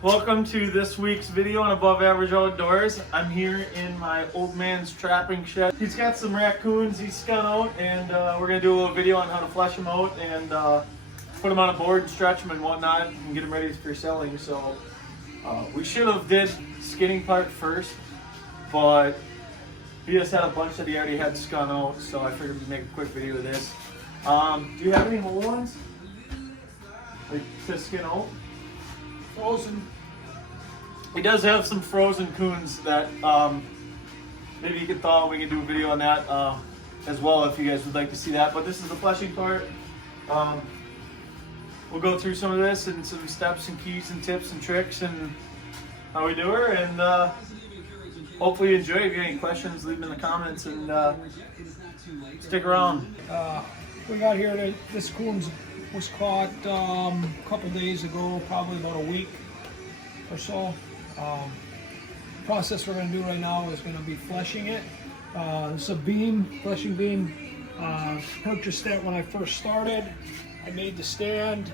Welcome to this week's video on Above Average Outdoors. I'm here in my old man's trapping shed. He's got some raccoons he's skun out, and we're going to do a little video on how to flesh them out and put them on a board and stretch them and whatnot and get them ready for selling. So we should have did skinning part first, but he just had a bunch that he already had skun out, so I figured we'd make a quick video of this. Do you have any whole ones? Like to skin out? Frozen. He does have some frozen coons that maybe you could thaw. We can do a video on that as well if you guys would like to see that. But this is the fleshing part. We'll go through some of this and some steps and keys and tips and tricks and how we do her. And hopefully you enjoy it. If you have any questions, leave them in the comments and stick around. We got here, this coon was caught a couple days ago, probably about a week or so. The process we're going to do right now is going to be fleshing it. This is a beam, fleshing beam. Purchased that when I first started. I made the stand,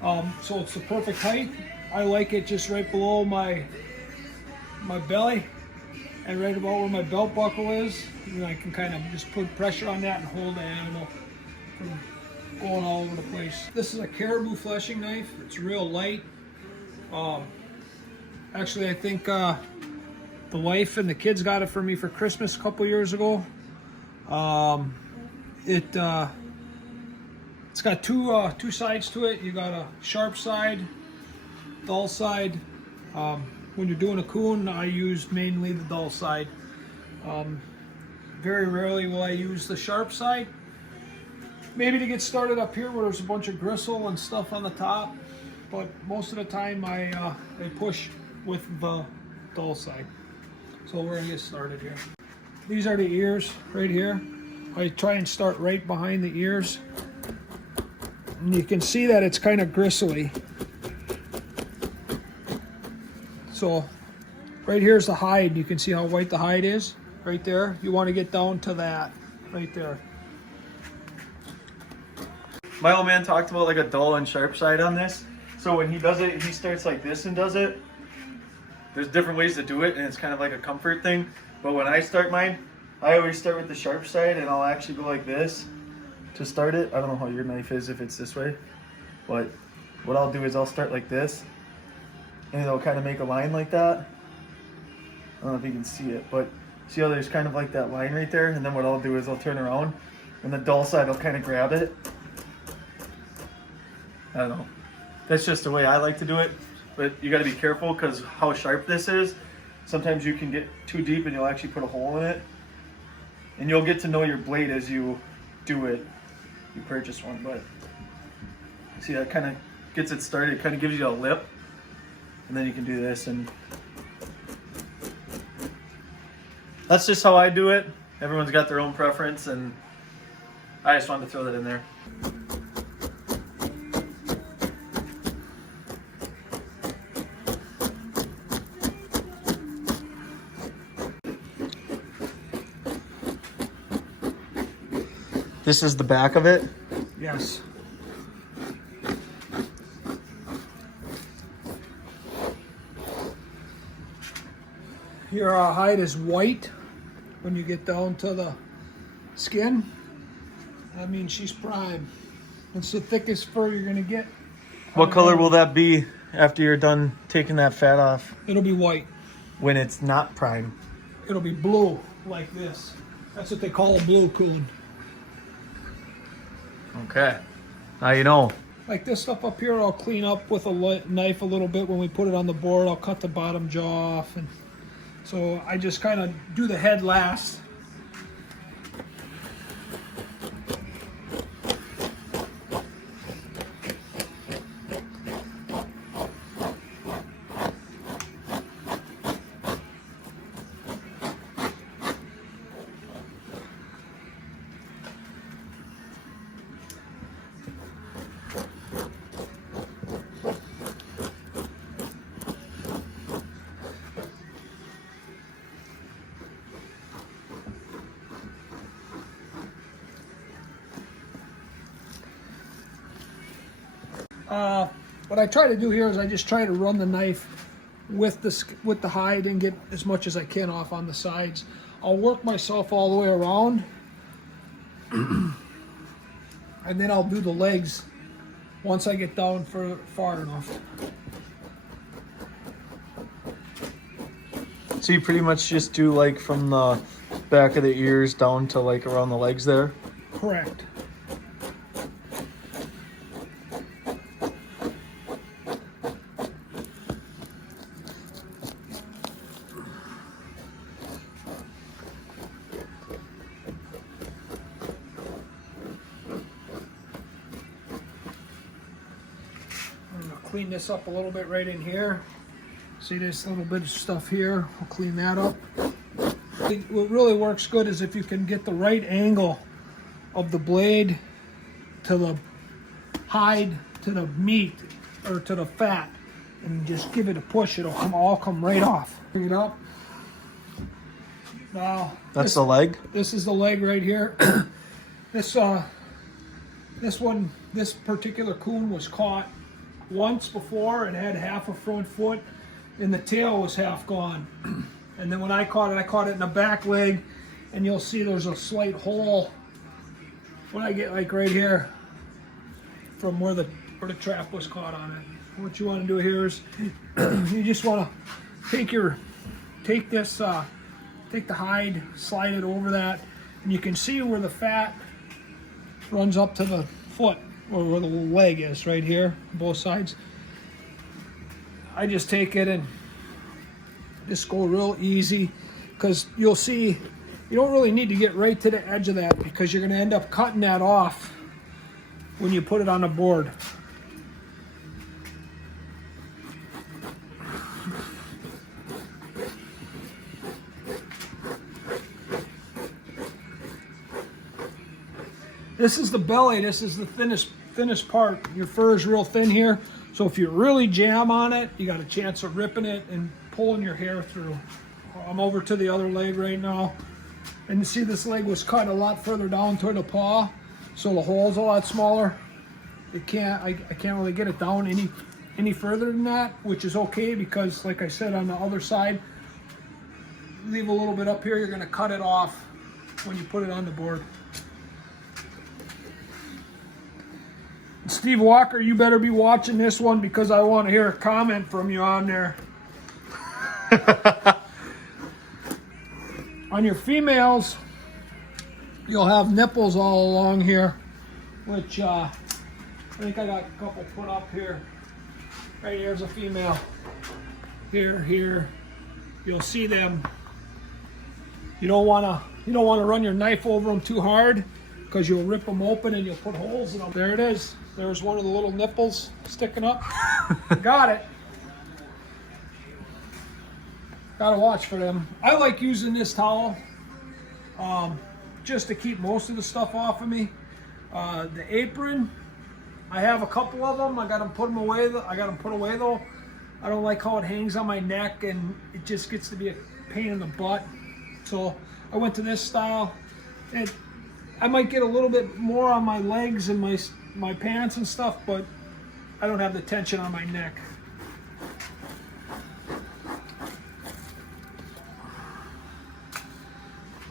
so it's the perfect height. I like it just right below my belly and right about where my belt buckle is. And I can kind of just put pressure on that and hold the animal from going all over the place. This is a caribou fleshing knife. It's real light. Actually, I think the wife and the kids got it for me for Christmas a couple years ago. It's got two sides to it. You got a sharp side, dull side. When you're doing a coon, I use mainly the dull side. Very rarely will I use the sharp side. Maybe to get started up here where there's a bunch of gristle and stuff on the top, but most of the time I push with the dull side. So we're gonna get started here. These are the ears right here. I try and start right behind the ears. And you can see that it's kind of gristly. So right here's the hide. You can see how white the hide is right there. You want to get down to that right there. My old man talked about like a dull and sharp side on this. So when he does it, he starts like this and does it. There's different ways to do it, and it's kind of like a comfort thing. But when I start mine, I always start with the sharp side, and I'll actually go like this to start it. I don't know how your knife is if it's this way, but what I'll do is I'll start like this, and it'll kind of make a line like that. I don't know if you can see it, but see how there's kind of like that line right there? And then what I'll do is I'll turn around, and the dull side will kind of grab it. I don't know. That's just the way I like to do it, but you got to be careful because how sharp this is. Sometimes you can get too deep and you'll actually put a hole in it, and you'll get to know your blade as you do it. You purchase one, but see that kind of gets it started. It kind of gives you a lip, and then you can do this, and that's just how I do it. Everyone's got their own preference, and I just wanted to throw that in there. This is the back of it? Yes. Your hide is white when you get down to the skin. That means she's prime. It's the thickest fur you're gonna get. What color will that be after you're done taking that fat off? It'll be white. When it's not prime? It'll be blue, like this. That's what they call a blue coon. Okay. Now you know. Like this stuff up here, I'll clean up with a knife a little bit when we put it on the board. I'll cut the bottom jaw off, and so I just kind of do the head last. what I try to do here is I just try to run the knife with the hide and get as much as I can off on the sides. I'll work myself all the way around, and then I'll do the legs once I get down far enough. So you pretty much just do like from the back of the ears down to like around the legs there? Correct. I'm going to clean this up a little bit right in here. See this little bit of stuff here? I'll clean that up. What really works good is if you can get the right angle of the blade to the hide, to the meat, or to the fat, and just give it a push, it'll all come right off. Bring it up. Now that's the leg? This is the leg right here. This particular coon was caught once before and had half a front foot, and the tail was half gone. And then when I caught it in the back leg, and you'll see there's a slight hole when I get like right here from where the trap was caught on it. What you want to do here is you just want to take the hide, slide it over that, and you can see where the fat runs up to the foot, or where the leg is right here, both sides. I just take it and just go real easy, because you'll see you don't really need to get right to the edge of that, because you're going to end up cutting that off when you put it on the board. This is the belly. This is the thinnest part. Your fur is real thin here, so if you really jam on it, you got a chance of ripping it and pulling your hair through. I'm over to the other leg right now, and you see this leg was cut a lot further down toward the paw, so the hole's a lot smaller. I can't really get it down any further than that, which is okay, because like I said, on the other side, leave a little bit up here. You're going to cut it off when you put it on the board. Steve Walker, you better be watching this one, because I want to hear a comment from you on there. On your females, you'll have nipples all along here, which I think I got a couple put up here. Right here's a female. Here, you'll see them. You don't want to run your knife over them too hard, because you'll rip them open and you'll put holes in them. There it is. There's one of the little nipples sticking up. Got it. Gotta watch for them. I like using this towel just to keep most of the stuff off of me. The apron, I have a couple of them. I got them put away though. I don't like how it hangs on my neck, and it just gets to be a pain in the butt. So I went to this style. And I might get a little bit more on my legs and my pants and stuff, but I don't have the tension on my neck.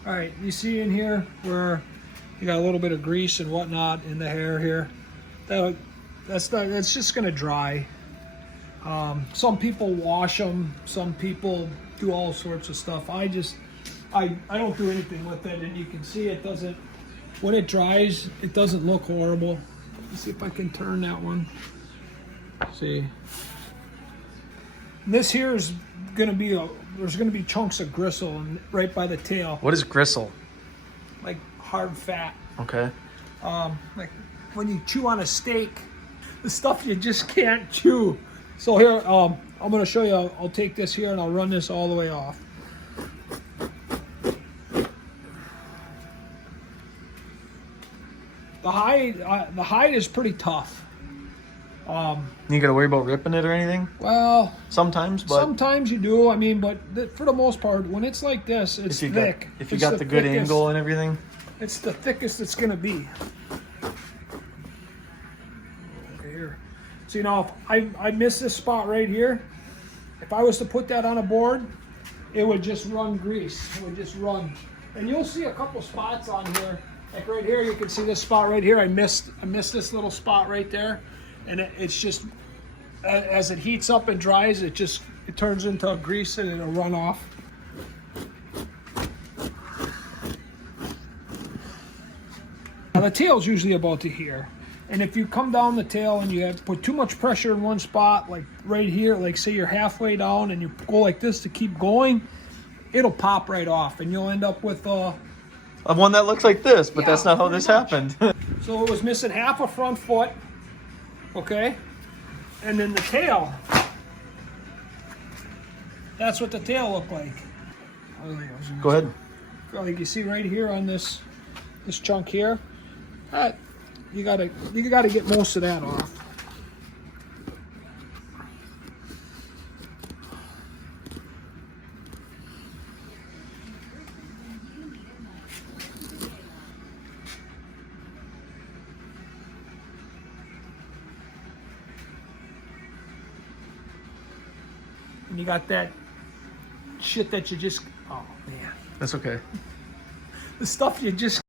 All right, you see in here where you got a little bit of grease and whatnot in the hair here. That's just gonna dry. Some people wash them. Some people do all sorts of stuff. I don't do anything with it, and you can see it doesn't. When it dries, it doesn't look horrible. Let's see if I can turn that one. See. This here is gonna be there's gonna be chunks of gristle right by the tail. What is gristle? Like hard fat. Okay. Like when you chew on a steak, the stuff you just can't chew. So here, I'm gonna show you. I'll take this here and I'll run this all the way off. The hide is pretty tough. You gotta worry about ripping it or anything? Well, sometimes you do. I mean, but for the most part, when it's like this, it's thick. If you got the good angle and everything, it's the thickest it's gonna be. Okay, here, So, you know, if I miss this spot right here, if I was to put that on a board, it would just run grease. It would just run. And you'll see a couple spots on here. Like right here, you can see this spot right here. I missed this little spot right there. And it's just, as it heats up and dries, it turns into grease and it'll run off. Now the tail's usually about to here. And if you come down the tail and you put too much pressure in one spot, like right here, like say you're halfway down and you go like this to keep going, it'll pop right off and you'll end up with one that looks like this, but that's not how this happened. So it was missing half a front foot, okay? And then the tail, that's what the tail looked like. Go ahead. Like you see right here on this chunk here, you gotta get most of that off. And you got that shit that you just, oh man. That's okay. The stuff you just